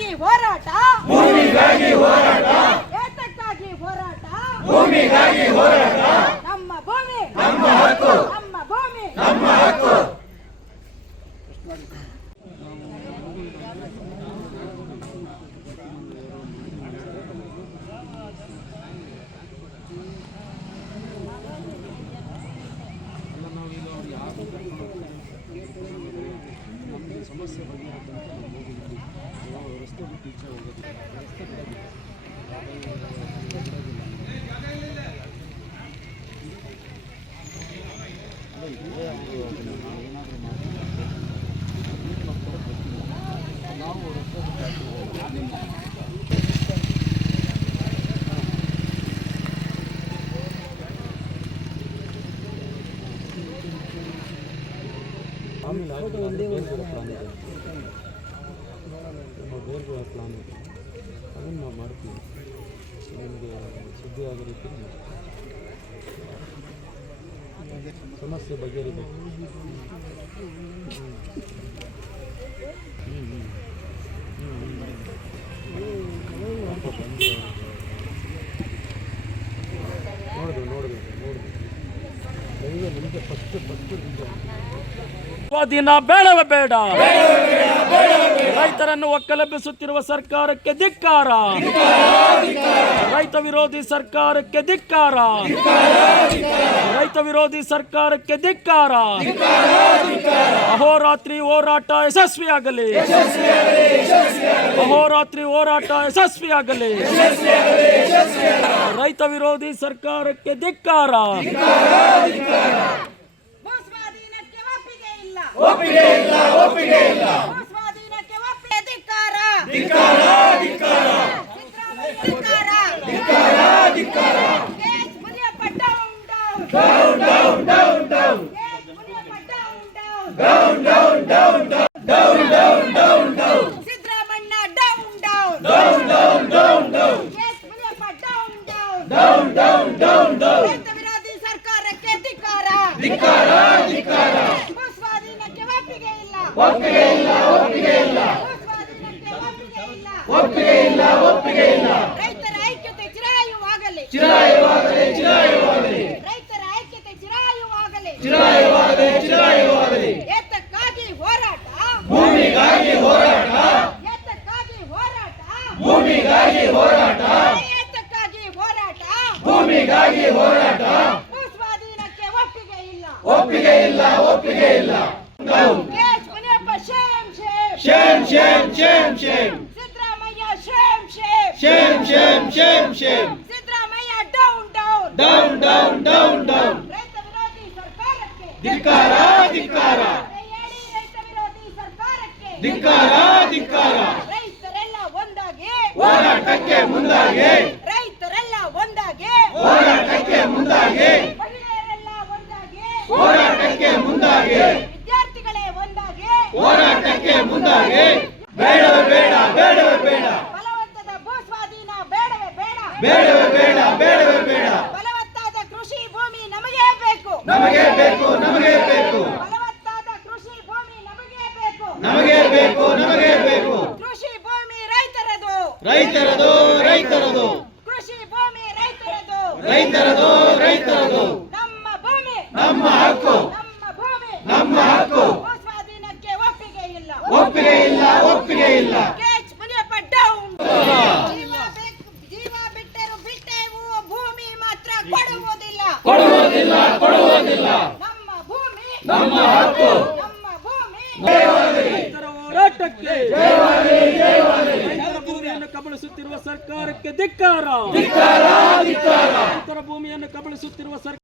ಏತಕ್ಕಾಗಿ ಹೋರಾಟ ಭೂಮಿಗಾಗಿ ಹೋರಾಟ ಏತಕ್ಕಾಗಿ ಹೋರಾಟ ಭೂಮಿಗಾಗಿ ಹೋರಾಟ ನಮ್ಮ ಭೂಮಿ ನಮ್ಮ ಹಕ್ಕು ನಮ್ಮ ಭೂಮಿ ನಮ್ಮ ಹಕ್ಕು ಸಮಸ್ಯೆ ಬಗೆಹರಿದಂತೆ ನಾವು ಹೋಗಿದ್ವಿ. ರಸ್ತೆ ಬಿಟ್ಟು ಈಚೆ ಹೋಗೋದಿಲ್ಲ, ರಸ್ತೆ ಬಿಡೋದಿಲ್ಲ, ಏನಾದರೂ ನಾವು ರಸ್ತೆ ಆಮೇಲೆ ಒಂದೇ ಒಂದು ಪ್ಲಾನ್ ಇದೆ, ನಮ್ಮ ಬೇರ್ಗಳ ಪ್ಲಾನ್ ಇದೆ, ಅದನ್ನು ನಾವು ಮಾಡ್ತೀವಿ. ನಿಮಗೆ ಸುದ್ದಿ ಆಗೋ ರೀತಿ ಸಮಸ್ಯೆ ಬಗೆಹರಿಬೇಕು. ನೋಡಿದೆ ನಿಮಗೆ ಫಸ್ಟ್ ಸ್ವಾಧೀನ ಬೇಡವೇ ಬೇಡ. ರೈತರನ್ನು ಒಕ್ಕಲೆಬ್ಬಿಸುತ್ತಿರುವ ಸರ್ಕಾರಕ್ಕೆ ಧಿಕ್ಕಾರ. ರೈತ ವಿರೋಧಿ ಸರ್ಕಾರಕ್ಕೆ ಧಿಕ್ಕಾರ. ರೈತ ವಿರೋಧಿ ಸರ್ಕಾರಕ್ಕೆ ಧಿಕ್ಕಾರ. ಅಹೋರಾತ್ರಿ ಹೋರಾಟ ಯಶಸ್ವಿಯಾಗಲಿ. ಅಹೋರಾತ್ರಿ ಹೋರಾಟ ಯಶಸ್ವಿಯಾಗಲಿ. ರೈತ ವಿರೋಧಿ ಸರ್ಕಾರಕ್ಕೆ ಧಿಕ್ಕಾರ. ಒಪ್ಪಿಗೆ ಇಲ್ಲ ಒಪ್ಪಿಗೆ ಇಲ್ಲ ಸ್ವಾಧೀನಕ್ಕೆ ಒಪ್ಪಿಗೆ ಧಿಕ್ಕಾರ ಧಿಕ್ಕಾರ ಧಿಕ್ಕಾರ ಧಿಕ್ಕಾರ ಧಿಕ್ಕಾರ ಧಿಕ್ಕಾರ case Muniyappa down down down down down case Muniyappa down down down down down down down down Siddaramanna down down down down down down case Muniyappa down down down down down down ರೈತ ವಿರೋಧಿ ಸರ್ಕಾರಕ್ಕೆ ಧಿಕ್ಕಾರ ಧಿಕ್ಕಾರ ಧಿಕ್ಕಾರ ಸ್ವಾಧೀನಕ್ಕೆ ಒಪ್ಪಿಗೆ ಇಲ್ಲ ಒಪ್ಪಿಗೆ ಇಲ್ಲ ಒಪ್ಪಿಗೆ ಇಲ್ಲ ಸ್ವಾಧೀನಕ್ಕೆ ಒಪ್ಪಿಗೆ ಇಲ್ಲ ಒಪ್ಪಿಗೆ ಇಲ್ಲ ಒಪ್ಪಿಗೆ ಇಲ್ಲ ರೈತರ ಐಕ್ಯತೆ ಚಿರಾಯುವಾಗಲಿ ಚಿರಾಯುವಾಗಲಿ ಚಿರಾಯುವಾಗಲಿ ರೈತರ ಐಕ್ಯತೆ ಚಿರಾಯುವಾಗಲಿ ಚಿರಾಯುವಾಗಲಿ ಚಿರಾಯುವಾಗಲಿ ಏತಕ್ಕಾಗಿ ಹೋರಾಟ ಭೂಮಿಗಾಗಿ ಹೋರಾಟ ಏತಕ್ಕಾಗಿ ಹೋರಾಟ ಭೂಮಿಗಾಗಿ ಹೋರಾಟ ಏತಕ್ಕಾಗಿ ಹೋರಾಟ ಭೂಮಿಗಾಗಿ ಹೋರಾಟ ಸ್ವಾಧೀನಕ್ಕೆ ಒಪ್ಪಿಗೆ ಇಲ್ಲ ಒಪ್ಪಿಗೆ ಇಲ್ಲ ಒಪ್ಪಿಗೆ ಇಲ್ಲ case Muniyappa Shem Shem Shem Shem Shem Shem Siddaramaiah Shem Shem Shem Shem Shem Shem Siddaramaiah down down down down down down ರೈತ ವಿರೋಧಿ ಸರ್ಕಾರಕ್ಕೆ ಧಿಕ್ಕಾರ ಧಿಕ್ಕಾರ ಹೇಳಿ ರೈತ ವಿರೋಧಿ ಸರ್ಕಾರಕ್ಕೆ ಧಿಕ್ಕಾರ ಧಿಕ್ಕಾರ ರೈತರೆಲ್ಲ ಒಂದಾಗಿ ಹೋರಾಟಕ್ಕೆ ಮುಂದಾಗಿ ರೈತರೆಲ್ಲ ಒಂದಾಗಿ ಹೋರಾಟಕ್ಕೆ ಮುಂದಾಗಿ ಮಹಿಳೆಯರೆಲ್ಲ ಒಂದಾಗಿ ಹೋರಾಟಕ್ಕೆ ಮುಂದಾಗಿ ವಿದ್ಯಾರ್ಥಿಗಳೇ ಒಂದಾಗಿ ಹೋರಾಟಕ್ಕೆ ಮುಂದಾಗಿ ಬೇಡವೇ ಬೇಡ ಬೇಡವೇ ಬೇಡ ಫಲವತ್ತಾದ ಭೂ ಸ್ವಾಧೀನ ಬೇಡವೇ ಬೇಡ ಬೇಡವೇ ಬೇಡ ಬೇಡವೇ ಬೇಡ ಫಲವತ್ತಾದ ಕೃಷಿ ಭೂಮಿ ನಮಗೆ ಬೇಕು ನಮಗೆ ಬೇಕು ನಮಗೆ ಬೇಕು ಫಲವತ್ತಾದ ಕೃಷಿ ಭೂಮಿ ನಮಗೆ ಬೇಕು ನಮಗೆ ಬೇಕು ನಮಗೆ ಬೇಕು ಕೃಷಿ ಭೂಮಿ ರೈತರದು ರೈತರದು ರೈತರದು ಕೃಷಿ ಭೂಮಿ ರೈತರದು ರೈತರದು ರೈತರದು ನಮ್ಮ ಭೂಮಿ ನಮ್ಮ ಹಕ್ಕು ನಮ್ಮ ಭೂಮಿ ನಮ್ಮ ಹಕ್ಕು ಭೂ ಸ್ವಾಧೀನಕ್ಕೆ ಒಪ್ಪಿಗೆ ಇಲ್ಲ ಒಪ್ಪಿಗೆ ಇಲ್ಲ ಒಪ್ಪಿಗೆ ಇಲ್ಲ ಕೇಚ್ ಮುನಿಯಪ್ಪ ಡೌನ್ ಜೀವ ಬಿಟ್ಟರು ಬಿಟ್ಟೆವು ಭೂಮಿ ಮಾತ್ರ ಕೊಡುವುದಿಲ್ಲ ಕೊಡುವುದಿಲ್ಲ ಕೊಡುವುದಿಲ್ಲ ನಮ್ಮ ಭೂಮಿ ನಮ್ಮ ಹಕ್ಕು ನಮ್ಮ ಭೂಮಿ ರೈತರ ಹೋರಾಟಕ್ಕೆ ರೈತರ ಭೂಮಿಯನ್ನು ಕಬಳಿಸುತ್ತಿರುವ ಸರ್ಕಾರಕ್ಕೆ ಧಿಕ್ಕಾರ. ಧಿಕ್ಕಾರ ಧಿಕ್ಕಾರ ರೈತರ ಭೂಮಿಯನ್ನು ಕಬಳಿಸುತ್ತಿರುವ ಸರ್ಕಾರ